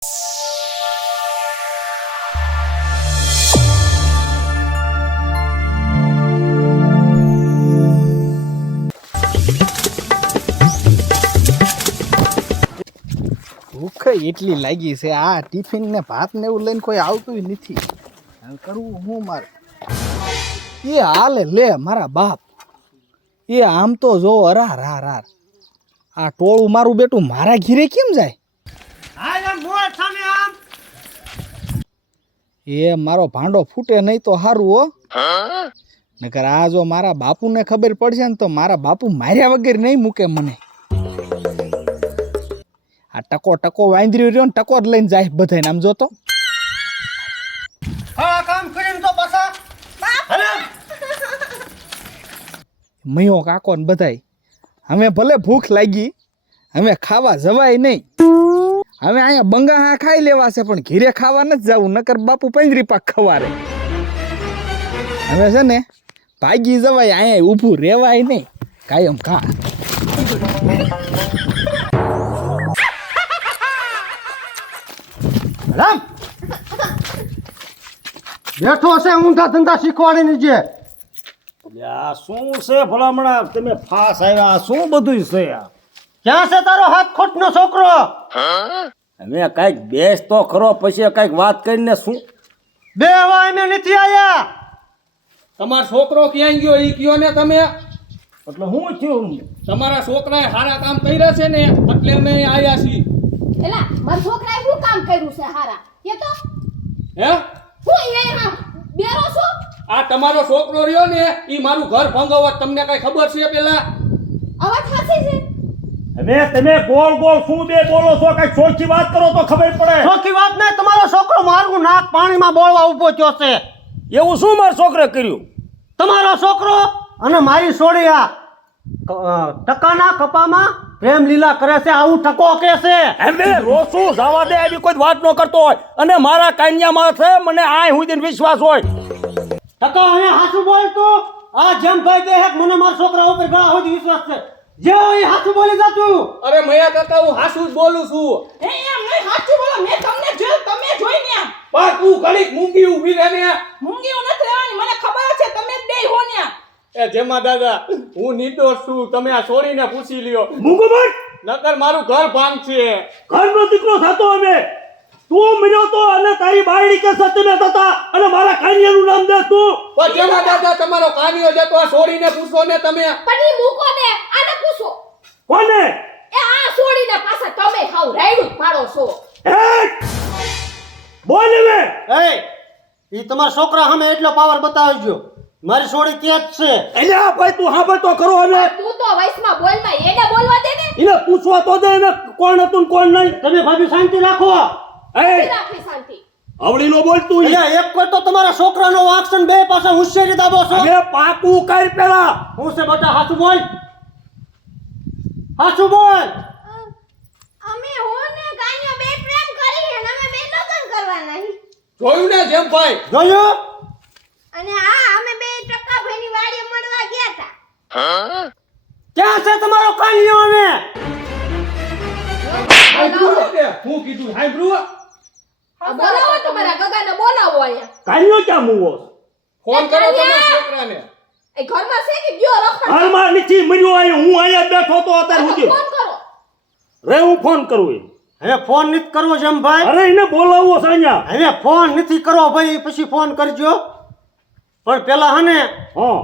ભૂખ એટલી લાગી છે, આ ટિફિન ને ભાત ને એવું લઈને કોઈ આવતું નથી. કરવું હું મારે એ હાલે લે મારા બાપ. એ આમ તો જો અરાર હાર હાર આ ટોળું મારું બેટું મારા ઘીરે કેમ જાય? એ મારો ભાંડો ફૂટે નહીં તો સારું હો, નકર આ જો મારા બાપુને ખબર પડશે ને તો મારા બાપુ માર્યા વગર નહીં મૂકે મને. આ ટકો ટકો વાંદરી રહ્યો ને ટકો જ લઈને જાય બધાને. આમ જોતો કામ કરીને તો પાછા મયો કાકો ને બધાય અમે ભલે ભૂખ લાગી, અમે ખાવા જવાય નહીં. હવે અહીંયા બંગા હા ખાઈ લેવા છે પણ ઘીરે ખાવા નથી જવું, નકર બાપુ પંજરી પાક ખવારે. હવે છે ને ભાગી જવાય, અહીંયા ઊભું રેવાય નહીં કાયમ ખા. રામ બેઠો છે ઊંધા ધંધા શીખવાડીને જે આ શું છે ભલામણા તમે ફાસ આવ્યા? શું બધું છે આ? ક્યાં છે તારો હાથ ખોટનો છોકરો? અમે કઈક બેસ તો ખરો, પછી કઈક વાત કરીને શું બે વા અમે નથી આયા. તમારો છોકરો ક્યાં ગયો ઈ કયો ને તમે. એટલે શું થયું? તમારા છોકરાએ સારા કામ કર્યા છે ને એટલે અમે આયા છીએ. એલા મારા છોકરાએ શું કામ કર્યું છે હારા કે તો હે હું એ હા બેરો છો? આ તમારો છોકરો રહ્યો ને ઈ મારું ઘર ભંગાવત તમને કઈ ખબર છે પેલા? અવાજ થાસી છે. હવે તમે ગોળ ગોળ શું બે બોલો છો? કઈક સોચી વાત કરો તો ખબર પડે. ચોખ્ખી વાત નહીં, તમારો છોકરો મારું નાક પાણીમાં બોળવા ઊભો થયો છે. એવું શું મારા છોકરે કર્યું? તમારો છોકરો અને મારી સોડી આ ટકાના કપામાં પ્રેમ લીલા કરે છે, આવું ટકો કે છે. હવે રોસું જવા દે, આવી કોઈ વાત ન કરતો હોય. અને મારા કાન્યામાં છે, મને આ સુધી વિશ્વાસ હોય. ટકા અહીંયા હાસુ બોલતો આ જેમ ભાઈ દે હેક મને મારા છોકરા ઉપર ગળા સુધી વિશ્વાસ છે. જે હોય હાસુ બોલી જાતું. અરે મયા કાકા હું હાસુ જ બોલું છું. એ એમ નહીં સાચું બોલો, મેં તમને જોયું, તમે જોઈ ને. પણ તું ઘડીક મૂંગી ઊભી રહે ને. મૂંગી હું નથી રહેવાની, મને ખબર છે તમે જ બે હો ને. એ જેમાં દાદા હું નિર્દોષ છું, તમે આ છોડીને પૂછી લ્યો. મૂંગો મત, નકર મારું ઘર ભાંગશે. ઘરનો દીકરો થતો અમે. તું મળ્યો તો અને તારી બાયડી કે સતીને થતા અને મારા કાન્યાનું નામ દે તું. પણ જેમાં દાદા તમારો કાનિયો જતો આ છોડીને પૂછો ને તમે. પણ ઈ મૂકો ને, આને પૂછો. કોને? એ આ છોડીને પાછા તમે હાવ રાયડું પાડો છો. એ બોલ હવે. એ ઈ તમારા છોકરા સામે એટલો પાવર બતાવજો. મારી સોડી કે જ છે. એટલે આ ભાઈ તું સાંભળ તો ખરો. હવે તું તો વયસમાં બોલમાં એને બોલવા દે ને. એને પૂછવા તો દે એને કોણ હતું ને કોણ નહીં. તમે ભાભી શાંતિ રાખો. એ રાખી શાંતિ. આવડી નો બોલ તું. અહીંયા એક કોઈ તો તમારા છોકરાનો વાંકશન બે પાસે હોશિયારી દાબો છો. હવે પાકું કર પેલા. હું છે બટા હાસુ બોલ. હાસુ બોલ. અમે હોને ગાન્યો બે પ્રેમ કરી અને અમે બે લગન કરવાના હી. જોયું ને જેમ ભાઈ. જોયું? અને આ અમે બે ટકા ભાઈની વાડીએ મળવા ગયા હતા. ક્યાં છે તમારો કાનિયો? અમે હું કીધું સાંભળ્યું? બોલાવો તમારા ગગાને બોલાવો અહીંયા. કાન્યો ક્યાં મૂવો? ફોન કરો તમારા છોકરાને. એ ઘરમાં છે કે ગયો રખડ. હાલમાં નથી મર્યો. અહીં હું અહીંયા બેઠો તો અત્યારે સુધી. ફોન કરો. રે હું ફોન કરું. હવે ફોન નથી કરવો જેમ ભાઈ. અરે એને બોલાવવો છે અહીંયા. હવે ફોન નથી કરવો ભાઈ, પછી ફોન કરજો. પણ પેલા હને હા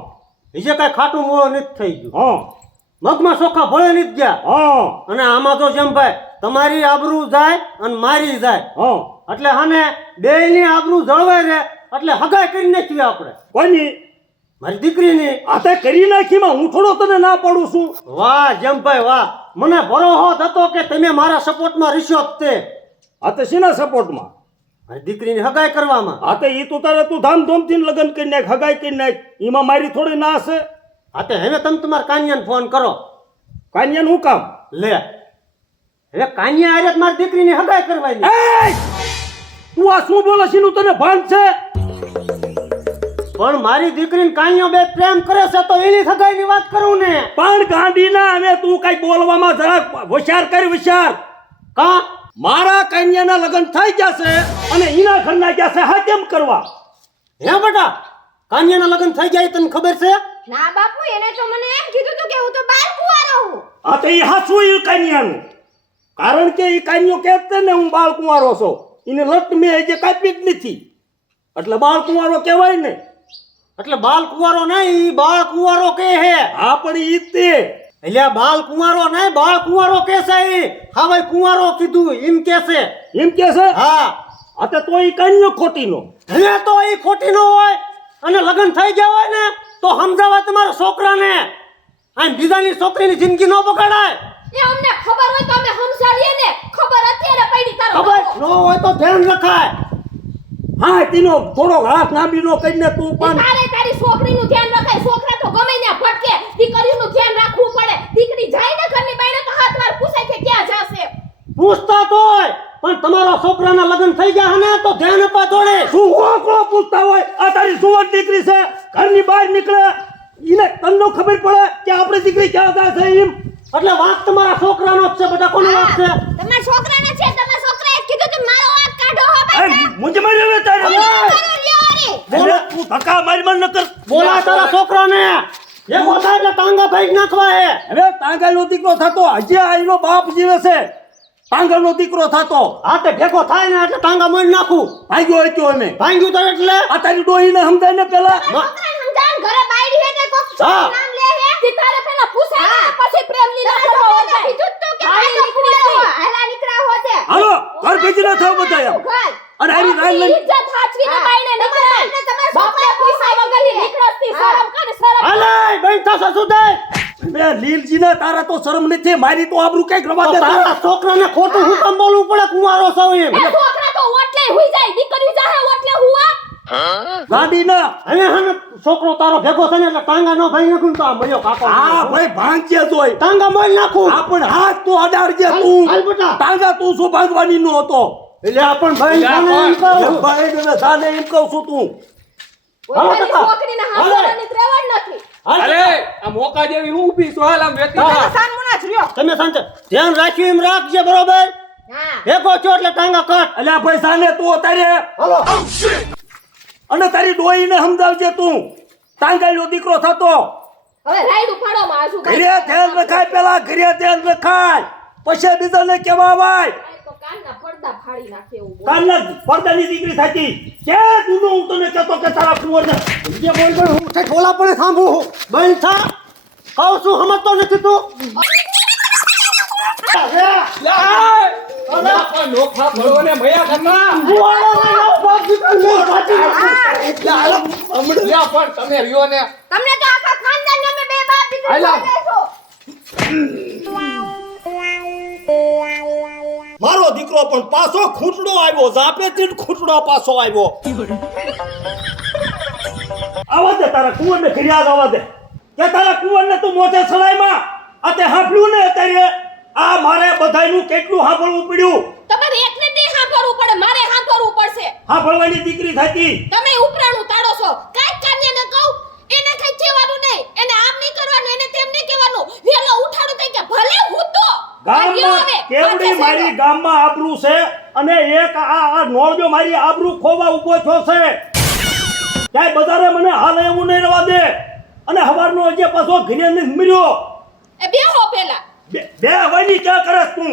બીજે કઈ ખાટું મોળો નથી થઈ ગયું. હા મગમાં ચોખા ભળે નથી ગયા. હા અને આમાં તો જેમ ભાઈ તમારી આબરૂ જાય અને મારી જાય. હા. એટલે હને બેયની આબરૂ જળવાય રહે એટલે હગાઈ કરી નાખી આપણે. કોની? મારી દીકરીની. આ તે કરી નાખીમાં હું થોડો તને ના પાડું છું. વાહ જેમભાઈ વાહ, મને ભરોસો થતો કે તમે મારા સપોર્ટમાં રીશો જ તે. આ તે શીના સપોર્ટમાં? મારી દીકરીની હગાઈ કરવામાં. આ તે ઈ તું તારે તું ધામધૂમથી લગ્ન કરી નાખ, હગાઈ કરી નાખ. એમાં મારી થોડી ના હશે. હા તે હવે તમે તમારા કાન્યાને ફોન કરો. કાન્યાનું હું કામ? લે હવે કાન્યા હારે જ મારી દીકરીની હગાઈ કરવાની. એ તું આ શું બોલે છે? તને ભાન છે? પણ મારી દીકરીને કાન્યો બે પ્રેમ કરે છે તો એની હગાઈની વાત કરું ને. પણ ગાંડીના હવે તું કઈ બોલવામાં જરાક હોશિયાર કરી વિચાર. કા મારા કન્યાના લગ્ન થઈ જશે અને એના ઘરના જશે હા કેમ કરવા? હે બેટા કાન્યાના લગ્ન થઈ જાય તને ખબર છે? ના બાપુ એને તો મને એમ કીધું તું કે હું તો બાર કુંવારો હું. આ તો એ હાચું એ કન્યાનું, કારણ કે એ કન્યો કહેતે ને હું બાળ કુંવારો છું, એને લટ મેં હજી કાપી જ નથી, એટલે બાળ કુંવારો કહેવાય ને. એટલે બાલ કુંવારો નહીં ઈ બાળ કુંવારો કે હે. હા પણ ઈ જ તે. એટલે બાલ કુંવારો નહીં બાળ કુંવારો કે છે ઈ. હા ભાઈ કુંવારો કીધું એમ કે છે. એમ કે છે? હા આ તો ઈ કન્યો ખોટીનો. હવે તો ઈ ખોટી ન હોય અને લગ્ન થઈ ગયા હોય ને તો સમજાવવા તમારા છોકરાને. આમ બીજાની છોકરીની જિંદગી ન બગાડાય. એ અમને ખબર હોય તો અમે સમજાવીએ ને. ખબર અત્યારે પડી તારો ખબર બાપુ. ન હોય તો ધ્યાન રખાય. હા તેનો થોડો હાથ લાંબીનો કરીને તું પણ તારે તારી છોકરીનું ધ્યાન રખાય. છોકરા તો ગમે ત્યાં ભટકે. દીકરીનું ધ્યાન રાખવું પડે. દીકરી જાય ને ઘરની બહાર તો હાથ વાર પૂછાય કે ક્યાં જાશે. પૂછતા તો હોય પણ તમારા છોકરાના લગ્ન થઈ ગયા ને તો ધ્યાન આપવા જોડે. શું હોકળો પૂછતા હોય? આ તારી સુવર્ણ દીકરી છે, ઘરની બહાર નીકળે એને તને ખબર પડે કે આપણી દીકરી ક્યાં જાય છે એમ? એટલે વાત તમારા છોકરાનો જ છે બેટા. કોનો વાત છે? તમારા છોકરાને છે. તમારા છોકરાએ કીધું કે મારો વાંક કાઢો હો ભાઈ. મુંજ મારી હવે તારે બોલા તું ધક્કા મારી ન કર. બોલા તારા છોકરાને. એ બોલા એટલે ટાંગા ભાઈ નાખવા હે. હવે તાંગાનો દીકરો થતો હજી આઈનો બાપ જીવે છે, તાંગાનો દીકરો થતો આ તે ભેગો થાય ને એટલે ટાંગા મોઈ નાખું. ભાગ્યો હતો અમે. ભાંગ્યું તો એટલે આ તારી ડોહીને સમજાય ને પેલા. છોકરાને સમજાવન ઘરે બાયડી હે તે કોક હા. નામ લે હે. સીતારે પેલા પૂછે ને પછી પ્રેમ લીલા કરવા હોય. કીધું તું કે હાલો નીકળ્યા હો. હાલા નીકળ્યા હો તે. હાલો ઘર ભેગી ના થાવ બધા એમ. ઘર. અને આવી રાઈ લઈને ઇજ્જત હાચવીને બાયણે નીકળાય. બાપને પૈસા વગરની નીકળતી શરમ કર શરમ. હાલે બેન થશે સુધાય. બે લીલજીને તારા તો શરમ નથી, મારી તો આબરૂ કઈક રવા તો દે. તારા છોકરાને ખોટું હું કેમ બોલવું પડે કુંવારો છો એમ? એ છોકરા તો ઓટલે હુઈ જાય. દીકરી જાહે ઓટલે હુવા. ગાડી ના હવે હને છોકરો તારો ભેગો થાય ને એટલે ટાંગા નો ભાઈ નાખું તો આ મર્યો કાકો. હા ભાઈ ભાંગજે જોઈ. ટાંગા મોઈ નાખું. આ પણ હાથ તો અડાડજે હાલ તું. બેટા. તાંગા તું શું ભાગવાની નો હતો? એટલે આ પણ ભાઈ સામે એમ કહું. ભાઈ ને સાને એમ કહું છું તું. હાલો પોતાની કાકા. છોકરીને હાંસવાની ત્રેવડ નથી. હાલ અરે આ મોકા જેવી હું ઊભી છું, હાલ આમ વેતી હા. થા. તમે શાંત ધ્યાન રાખ્યું એમ રાખજે બરોબર. હા. ભેગો છો એટલે ટાંગા કટ. અલ્યા ભાઈ સાને તું અત્યારે હાલો અને તારી ડોહીને સમજાવજે તું. તાંગાઈનો દીકરો થતો હવે રાઈડ ઉપાડો માં આજુ ઘરે ધ્યાન રખાય, પેલા ઘરે ધ્યાન રખાય, પછી બીજાને કેવા વાય. તો કાનના પડદા ફાડી નાખે એવું બોલ. કાનના પડદાની દીકરી થતી કે તું હું તને કહેતો કે તારા કુંવરને જે બોલ બોલ હું છે ઠોલા પડે સાંભળું. બંધ થા. કહું છું સમજતો નથી તું. નોખા ભળો ને મયા ઘરમાં. બુવાડો લઈને આવો, બાપ દીકરાને વાંચી નાખું. લ્યા પણ તમે રહ્યો ને. તમને તો આખા ખાનદાનને અમે બે બાપ દીકરી હાલો. છો. મારો દીકરો પણ પાછો ખૂંટડો આવ્યો, જાપેથી જ ખૂંટડો પાછો આવ્યો. આવા દે તારા કુંવરને ઘરે આવવા દે કે તારા કુંવરને તું મોઢે સડાઈમાં આ તે હાંભળ્યું ને અત્યારે આ મારે બધાયનું કેટલું હાંભળવું પડ્યું. તમારે એકને નહીં સાંભળવું પડે, મારે સાંભળવું પડશે. હાંભળવાની દીકરી થતી તમે ઉપરાણું તાળો છો. કાઈ કાન્યાને કહું એને કઈ કહેવાનું નહીં. એને આમ નહીં કરવાનું, એને તેમ નહીં કહેવાનું. વેલો ઉઠાડું તઈ કે ભલે હું તો ગામમાં કેવડી મારી ગામમાં આબરૂ છે અને એક આ નોળજો મારી આબરૂ ખોવા ઊભો થયો છે. ક્યાંય બજારે મને હાલ એવું નહીં રહેવા દે. અને હવારનો હજી પાછો ઘરે નહીં મળ્યો. એ બેહો પેલા. બે હવાની ક્યાં કરસ તું?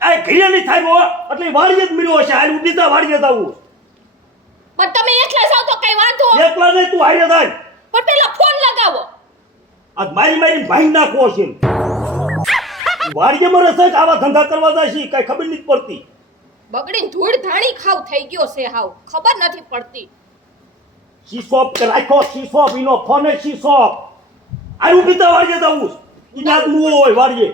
આ ઘરે નહીં થાય એટલે વાડીએ જ મળ્યો હશે. હાલ ઉભી થા, વાડીએ જાવું. પણ તમે એકલા જાવ તો કઈ વાંધો. એકલા નહીં, તું હારે થાય. પણ પેલા ફોન લગાવો. આજ મારી મારી ભાંગી નાખવો છે. વાડીએ મરે છે કે આવા ધંધા કરવા જાય છે કઈ ખબર નથી પડતી. બગડીને ધૂળ ધાણી ખાવ થઈ ગયો છે હાવ. ખબર નથી પડતી. શીશોપ કે રાખો, શીશોપ ઈનો ફોને શીશોપ. આ ઉભી થા, વાડીએ જાવું. ઈનાદ મુવો હોય વાડીએ.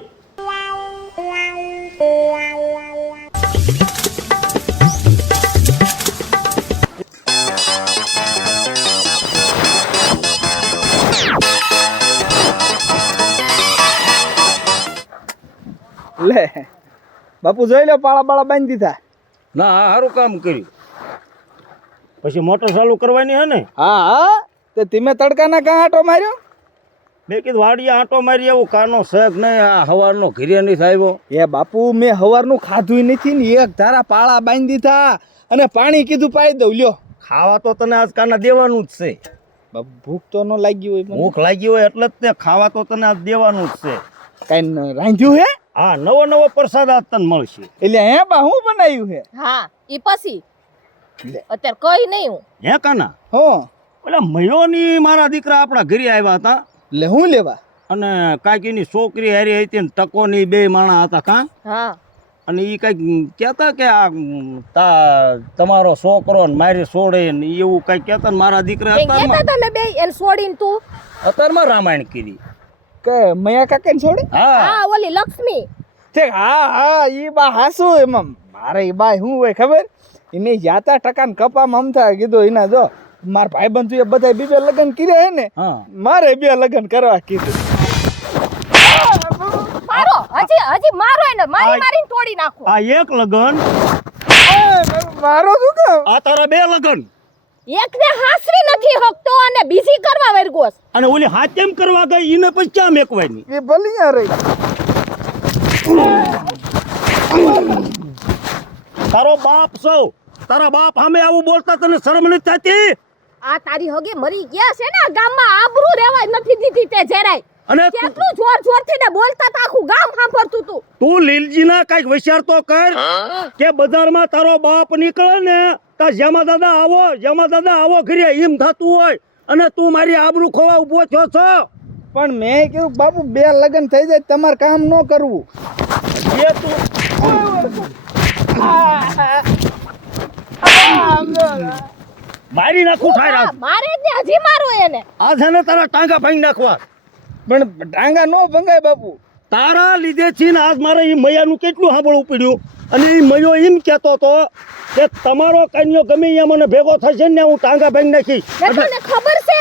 લે બાપુ જોઈ લો, પાળા બાળા બાંધી દીધા. ના સારું કામ કર્યું. પછી મોટર ચાલુ કરવાની હે ને? હા હા, તે ધીમે તડકાના કાં આટો માર્યો? મેં કીધું વાડીએ આંટો મારી આવું કાનો શેક નહીં આ હવારનો ઘીરે નહીં આવ્યો. એ બાપુ મેં હવારનું ખાધું નથી ને એક ધારા પાળા બાંધી દીધા અને પાણી કીધું પાઈ દઉં લ્યો. ખાવા તો તને આજ કાના દેવાનું જ છે. બાપુ ભૂખ તો ન લાગી હોય મને. ભૂખ લાગી હોય એટલે જ તે ખાવા તો તને આજ દેવાનું જ છે. કાંઈ રાંધ્યું હે? હા, નવો નવો પ્રસાદ આજ તને મળશે. એટલે હે બા હું બનાવ્યું હે? હા ઈ પછી લે. અત્યારે કઈ નહીં હું હે કાના? હો ઓલા મયોની મારા દીકરા આપણા ઘરે આવ્યા હતા એટલે હું લેવા? અને કાકીની છોકરી હારી હતી ને ટકોની બે માણા હતા કાં હા અને એ કંઈક કહેતા કે આ તમારો છોકરો ને મારી છોડે ને એવું કંઈક કહેતા ને મારા દીકરા કેતા અત્યારમાં તમે બે એને છોડીને તું અત્યારમાં રામાયણ કરી. કે મયા કાકાને છોડે? હા હા ઓલી લક્ષ્મી ઠીક, હા હા ઈ બા હાસુ એમાં મારે ઈ બા શું હોય ખબર? એને જાતા ટકાને કપામાં અમથા કીધું એના જો મારા ભાઈબંધ એ બધા બીજે લગ્ન કર્યા હે ને હા મારે બે લગ્ન કરવા કીધું. મારો હજી મારો એને મારીને તોડી નાખો. આ એક લગન મારો શું કામ? આ તારા બે લગન એકને હાસવી નથી હકતો અને બીજી કરવા વર્ગોસ. અને ઓલી હાથેમ કરવા ગઈ એને પછી ક્યાં મેકવાની? એ ભલિયા રહી. તારો બાપ સૌ તારા બાપ સામે આવું બોલતા તને શરમ નથી થતી? આ તારી હગે મરી ગયા છે ને આ ગામમાં આબરૂ રહેવા નથી દીધી તે જરાય. અને કેટલું જોર જોરથી ને બોલતા તા આખું ગામ સાંભળતું તું. તું લીલજીના કઈક વિચાર તો કર કે બજારમાં તારો બાપ નીકળે ને તા જેમાં દાદા આવો ઘરે એમ થતું હોય અને તું મારી આબરૂ ખોવા ઊભો થયો છો. પણ મેં કીધું બાપુ બે લગ્ન થઈ જાય તમારે કામ ન કરવું. એ તું મારી નાખું ઠાયરા. મારે જ ને હજી મારો એને. આ છે ને તારા ટાંગા ભાંગી નાખવા. પણ ટાંગા ન ભંગાય બાપુ. તારા લીધે છે ને આજ મારે એ મૈયાનું કેટલું સાંભળવું પડ્યું. અને એ મૈયો એમ કહેતો હતો કે તમારો કન્યો ગમે અહીંયા મને ભેગો થશે ને હું ટાંગા ભાંગી નાખીશ. તને ખબર છે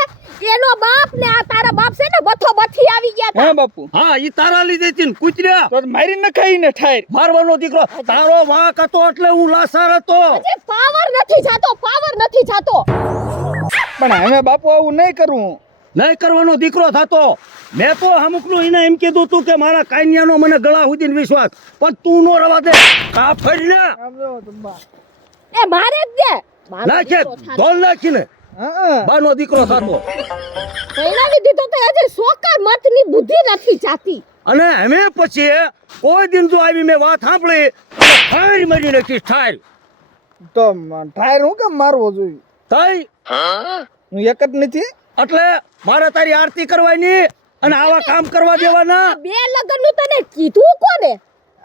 એનો બાપ ને આ તારા બાપ છે ને બથો બથી આવી ગયા તા. હે બાપુ હા ઈ તારા લીધે છે ને કૂતર્યા તો મારી ન ખાઈને ઠાર. મારવાનો દીકરો તારો વાંક હતો એટલે હું લાસાર હતો. હજી પાવર નથી જાતો. પણ હવે બાપુ આવું નહીં કરવું. નહીં કરવાનો દીકરો થતો. મેં તો અમુકનું એને એમ કીધું તું કે મારા કાન્યાનો મને ગળા સુધીને વિશ્વાસ પણ તું નો રવા દે. આ ફરી લે એ મારે જ દે. નાખે ઢોલ નાખીને હા બાનો દીકરો થતો. પહેલાની દીધો તો હજી સોકાર મતની બુદ્ધિ નથી જાતી. અને અમે પછી કોઈ દિન જો આવી મેં વાત સાંભળી ઠાર મારી નાખીશ ઠાર. તો ઠાર હું કેમ મારવો જોઈએ? થઈ હું એક જ નથી. એટલે મારે તારી આરતી કરવાની અને આવા કામ કરવા દેવાના. બે લગન નું તને કીધું કોને?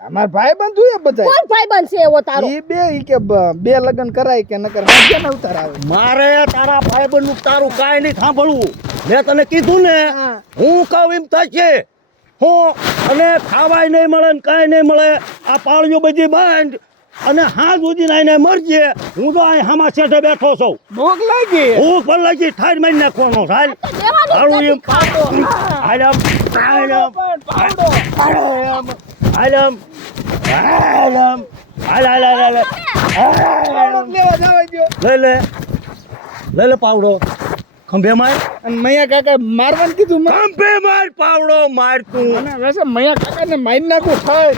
અમાર ભાઈ બંધુ એ બધા કોણ ભાઈબંધ છે એવો તારો? ઈ બે ઈ કે બે લગ્ન કરાય કે નકર હાજે ન ઉતાર આવે. મારે તારા ભાઈબંધ નું તારું કાંઈ નહીં સાંભળવું. મેં તને કીધું ને હું કહું એમ થશે. હું અને ખાવાય નહીં મળે ને કાંઈ નહીં મળે. આ પાળીઓ બધી બંધ અને હાથ સુધી આઈને મરજે. હું તો અહીં હામા છેઠે બેઠો છું. ભૂખ લાગી. ભૂખ પણ લાગી ઠાર મારી નાખવાનો હાલ. તો દેવાનું જ હારું નથી એમ. ખાતો. હાલમ હાલમ હાલમ હાલમ હાલમ હાલ હાલ હાલ હાલ લેવા જવા દ્યો. લઈ લે પાવડો ખંભે માર. અને મૈયા કાકા મારવાનું કીધું મને. ખંભે માર પાવડો માર તું. અને વૈસે મૈયા કાકાને મારી નાખું થાય.